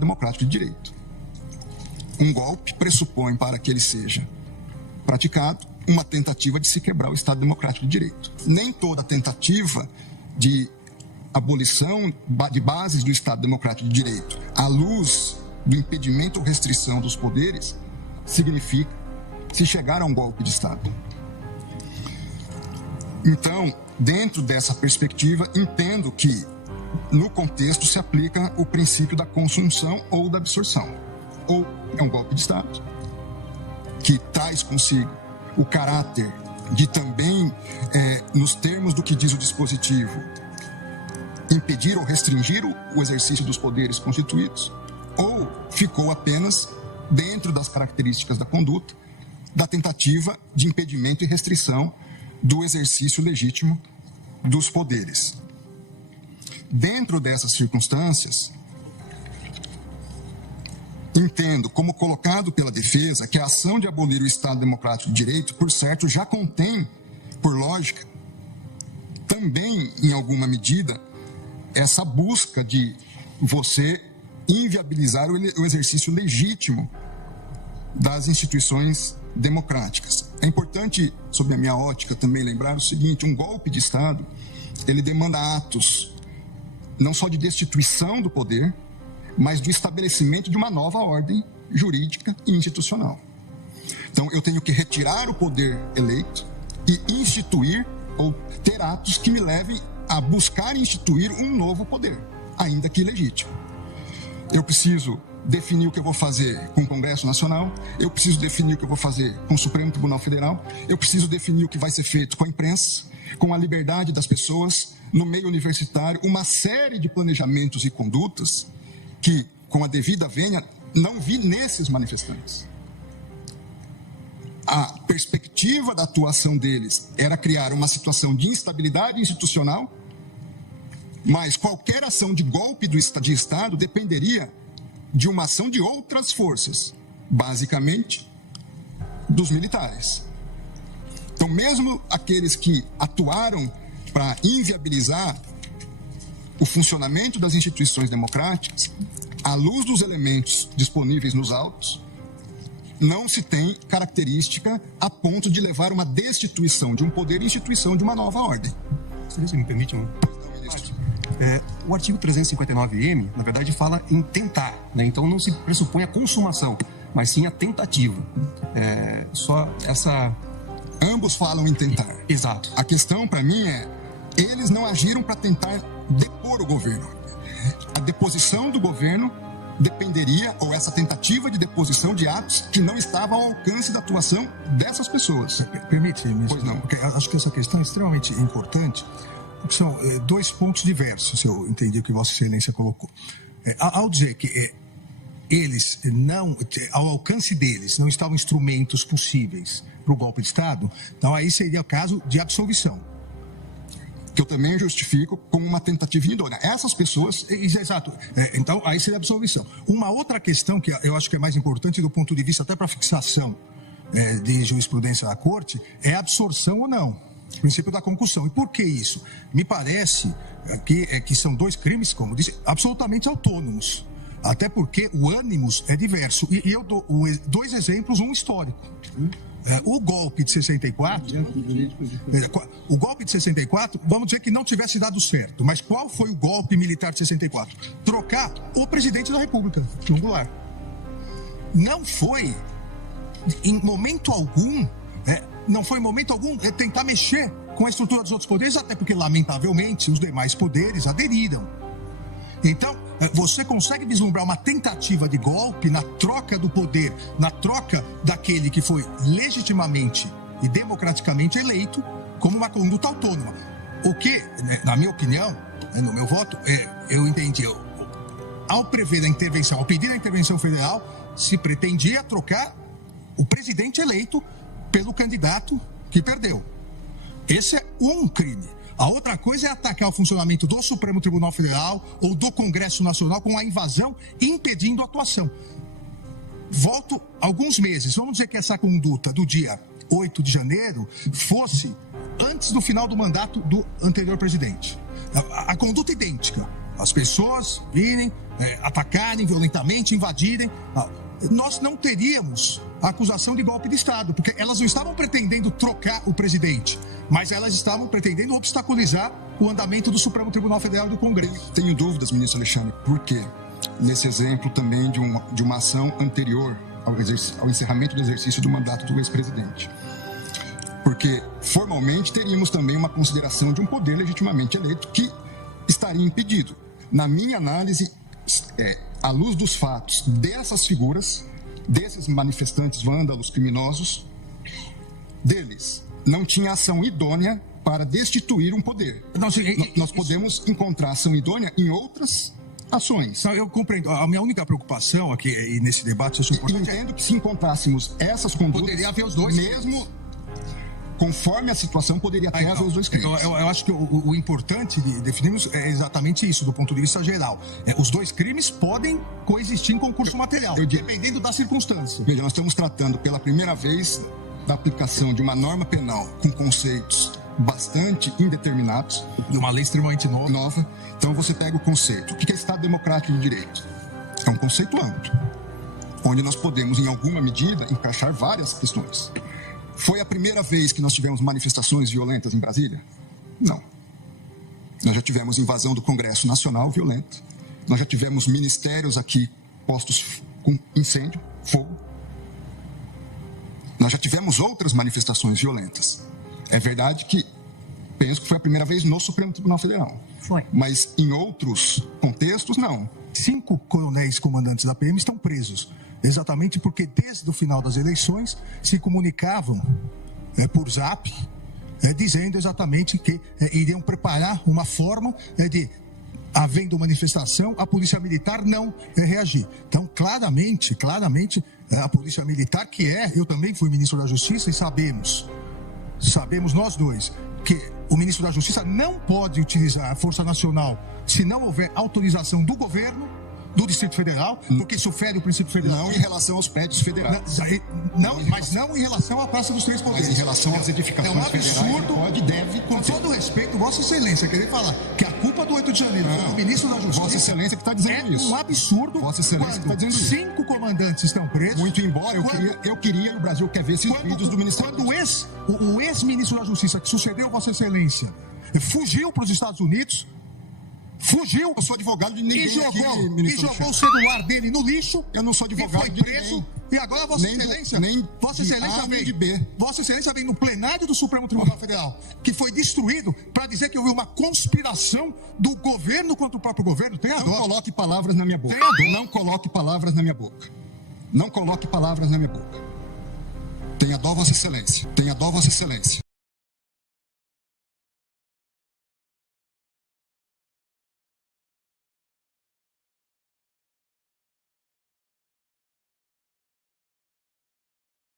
democrático de direito. Um golpe pressupõe, para que ele seja praticado, uma tentativa de se quebrar o Estado democrático de direito. Nem toda tentativa de abolição de bases do Estado democrático de direito, à luz do impedimento ou restrição dos poderes, significa se chegar a um golpe de Estado. Então, dentro dessa perspectiva, entendo que, no contexto, se aplica o princípio da consunção ou da absorção. Ou é um golpe de Estado, que traz consigo o caráter de também, nos termos do que diz o dispositivo, impedir ou restringir o exercício dos poderes constituídos, ou ficou apenas dentro das características da conduta, da tentativa de impedimento e restrição do exercício legítimo dos poderes. Dentro dessas circunstâncias, entendo como colocado pela defesa que a ação de abolir o Estado democrático de direito, por certo, já contém, por lógica, também, em alguma medida, essa busca de você inviabilizar o exercício legítimo das instituições democráticas. É importante, sob a minha ótica, também lembrar o seguinte: um golpe de Estado, ele demanda atos não só de destituição do poder, mas do estabelecimento de uma nova ordem jurídica e institucional. Então, eu tenho que retirar o poder eleito e instituir ou ter atos que me levem a buscar instituir um novo poder, ainda que ilegítimo. Eu preciso definir o que eu vou fazer com o Congresso Nacional, eu preciso definir o que eu vou fazer com o Supremo Tribunal Federal, eu preciso definir o que vai ser feito com a imprensa, com a liberdade das pessoas, no meio universitário, uma série de planejamentos e condutas que, com a devida vênia, não vi nesses manifestantes. A perspectiva da atuação deles era criar uma situação de instabilidade institucional, mas qualquer ação de golpe de Estado dependeria de uma ação de outras forças, basicamente dos militares. Então, mesmo aqueles que atuaram para inviabilizar o funcionamento das instituições democráticas, à luz dos elementos disponíveis nos autos, não se tem característica a ponto de levar uma destituição de um poder e instituição de uma nova ordem. Se me permite, o artigo 359-M, na verdade, fala em tentar, né? Então não se pressupõe a consumação, mas sim a tentativa. Só essa... Ambos falam em tentar. Exato. A questão, para mim, eles não agiram para tentar depor o governo. A deposição do governo dependeria, ou essa tentativa de deposição de atos que não estavam ao alcance da atuação dessas pessoas. Permite, ministro? Pois não. Porque acho que essa questão é extremamente importante, porque são dois pontos diversos, se eu entendi o que Vossa Excelência colocou. Ao dizer que eles não, ao alcance deles, não estavam instrumentos possíveis para o golpe de Estado, então aí seria o caso de absolvição. Que eu também justifico como uma tentativa indônia. Essas pessoas... Exato. Então, aí seria a absolvição. Uma outra questão que eu acho que é mais importante do ponto de vista até para fixação de jurisprudência da Corte é a absorção ou não. O princípio da concussão. E por que isso? Me parece que são dois crimes, como disse, absolutamente autônomos. Até porque o ânimos é diverso. E eu dou dois exemplos, um histórico. O golpe de 64, vamos dizer que não tivesse dado certo, mas qual foi o golpe militar de 64? Trocar o presidente da República, João Goulart. Não foi, em momento algum, tentar mexer com a estrutura dos outros poderes, até porque, lamentavelmente, os demais poderes aderiram. Então, você consegue vislumbrar uma tentativa de golpe na troca do poder, na troca daquele que foi legitimamente e democraticamente eleito como uma conduta autônoma. O que, na minha opinião, no meu voto, eu entendi, ao prever a intervenção, ao pedir a intervenção federal, se pretendia trocar o presidente eleito pelo candidato que perdeu. Esse é um crime. A outra coisa é atacar o funcionamento do Supremo Tribunal Federal ou do Congresso Nacional com a invasão impedindo a atuação. Volto alguns meses. Vamos dizer que essa conduta do dia 8 de janeiro fosse antes do final do mandato do anterior presidente. A conduta idêntica. As pessoas virem, atacarem violentamente, invadirem. Nós não teríamos a acusação de golpe de Estado, porque elas não estavam pretendendo trocar o presidente, mas elas estavam pretendendo obstaculizar o andamento do Supremo Tribunal Federal e do Congresso. Tenho dúvidas, ministro Alexandre, por quê? Nesse exemplo também de uma ação anterior ao encerramento do exercício do mandato do ex-presidente. Porque, formalmente, teríamos também uma consideração de um poder legitimamente eleito que estaria impedido. Na minha análise, à luz dos fatos dessas figuras, desses manifestantes vândalos criminosos, deles não tinha ação idônea para destituir um poder. Nós podemos encontrar ação idônea em outras ações. Eu compreendo. A minha única preocupação aqui e nesse debate, eu entendo que se encontrássemos essas condutas, poderia haver os dois mesmo conforme a situação, poderia até haver os dois crimes. Eu acho que o importante de definirmos é exatamente isso, do ponto de vista geral. Os dois crimes podem coexistir em concurso material, dependendo da circunstância. Veja, nós estamos tratando pela primeira vez da aplicação de uma norma penal com conceitos bastante indeterminados. De uma lei extremamente nova. Então você pega o conceito. O que é Estado Democrático de Direito? É um conceito amplo, onde nós podemos, em alguma medida, encaixar várias questões. Foi a primeira vez que nós tivemos manifestações violentas em Brasília? Não. Nós já tivemos invasão do Congresso Nacional violenta. Nós já tivemos ministérios aqui postos com incêndio, fogo. Nós já tivemos outras manifestações violentas. É verdade que penso que foi a primeira vez no Supremo Tribunal Federal. Foi. Mas em outros contextos, não. 5 coronéis comandantes da PM estão presos. Exatamente porque desde o final das eleições se comunicavam por zap, dizendo exatamente que iriam preparar uma forma de, havendo manifestação, a Polícia Militar não reagir. Então, claramente, a Polícia Militar, eu também fui ministro da Justiça e sabemos nós dois, que o ministro da Justiça não pode utilizar a Força Nacional se não houver autorização do governo, do Distrito Federal, porque isso fere o princípio federal. Não em relação aos prédios federais. Mas não em relação à Praça dos Três Poderes. Mas em relação às edificações federais, pode e deve. Com todo respeito, Vossa Excelência, querer falar que a culpa do 8 de janeiro é do ministro da Justiça. Vossa Excelência que está dizendo isso. É um absurdo. Vossa Excelência que está dizendo isso. 5 comandantes estão presos. Muito embora, eu queria, e o Brasil quer ver esses vídeos do Ministério. Quando o ex-ministro da Justiça, que sucedeu Vossa Excelência, fugiu para os Estados Unidos, eu sou advogado de ninguém e jogou o celular dele no lixo. Eu não sou advogado de preso. E agora Vossa Excelência vem no plenário do Supremo Tribunal Federal, que foi destruído, para dizer que houve uma conspiração do governo contra o próprio governo. Não coloque palavras na minha boca. Não coloque palavras na minha boca. Não coloque palavras na minha boca. Tenha dó, Vossa Excelência. Tenha dó, Vossa Excelência.